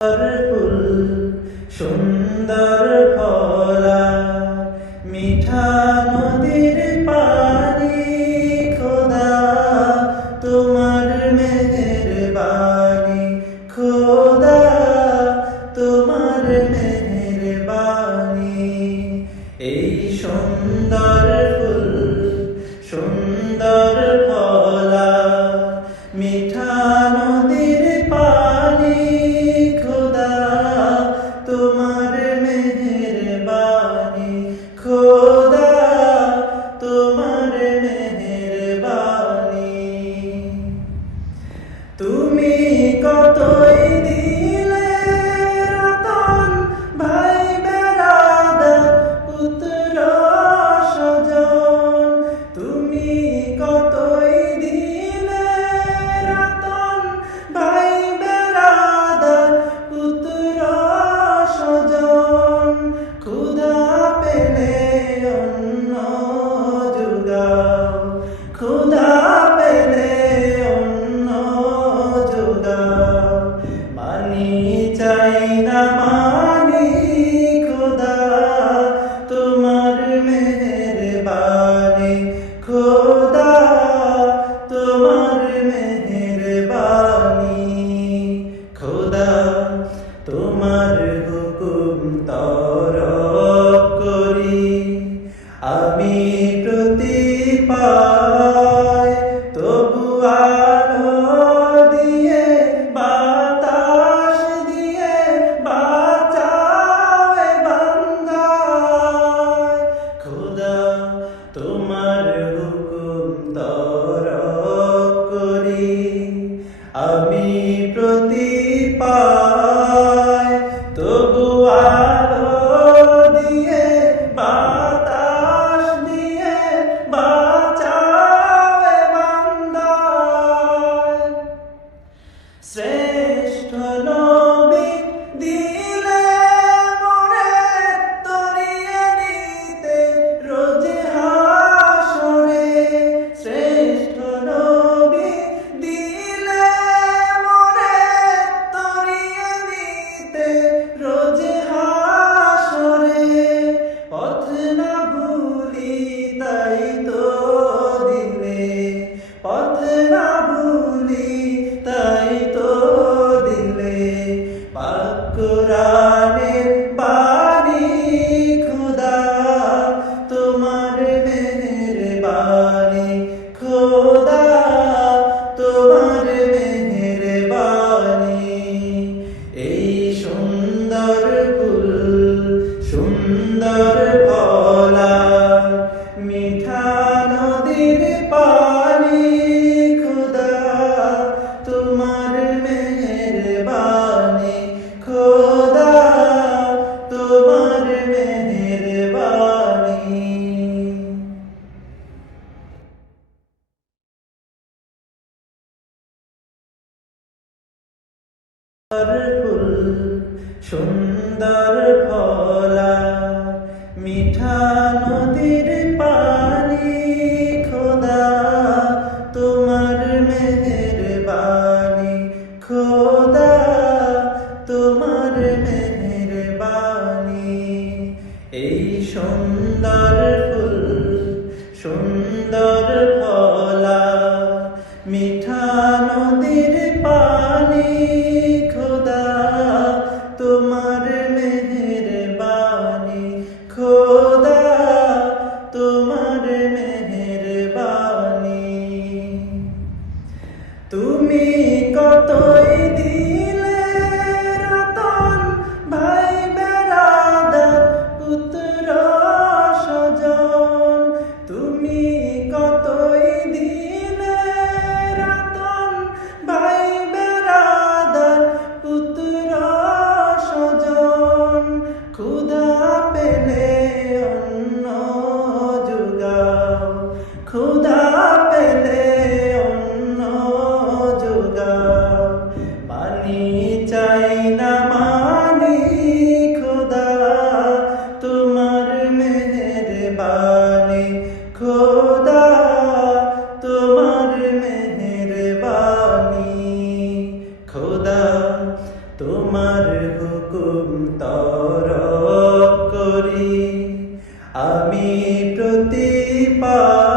ফুল সুন্দর ফলা মিঠা নদীর পানি খোদা তোমার মেহেরবানি খোদা তোমার মেহেরবানি এই সুন্দর ফুল সুন্দর ফলা মিঠা নদীর পানি খোদা তোমার মেহেরবানি খোদা তোমার মেহেরবানি তুমি কতই দিলে রতন ভাই বেরাদার পুত্র স্বজন তুমি কতই দিলে রতন ভাই বেরাদার পুত্র স্বজন ক্ষুধা পেলে অন্ন জুগাও ক্ষুধা পেলে অন্ন জুগাও মানি চাই না মানি খোদা তোমার মেহেরবানি খোদা তোমার মেহেরবানি খোদা তোমার হুকুম তরক করি আমি প্রতি পাই তবু আলো দিয়ে বাতাস দিয়ে বাঁচাও বান্দায় খোদা তোমার হুকুম তরক করি আমি প্রতি পাই তবু আলো দিয়ে বাতাস দিয়ে বাঁচাও বান্দায় শ্রেষ্ঠ নবী দিলে মোরে তরিয়ে নিতে রোজ হাসরে শ্রেষ্ঠ নবী দিলে মোরে তরিয়ে নিতে রোজ হাসরে পথ না ভুলি তাই তো দিলে পথ না ভুলি তাই তো দিলে পাক কুরআনের বাণী খোদা তোমার মেহেরবানি খোদা তোমার মেহেরবানি এই সুন্দর ফুল সুন্দর ফলা মিঠা নদীর পানি খোদা তোমার মেহেরবানি খোদা তোমার মেহেরবানি ফুল সুন্দর ফলা মিঠা নদীর পানি খোদা তোমার মেহেরবানি খোদা তোমার মেহেরবানি এই সুন্দর ফুল সুন্দর ফলা মিঠা নদীর পানি খোদা তোমার মেহেরবানি খোদা হুকুম তরক করি আমি প্রতিপালক